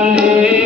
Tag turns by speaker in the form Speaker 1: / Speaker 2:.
Speaker 1: Hallelujah.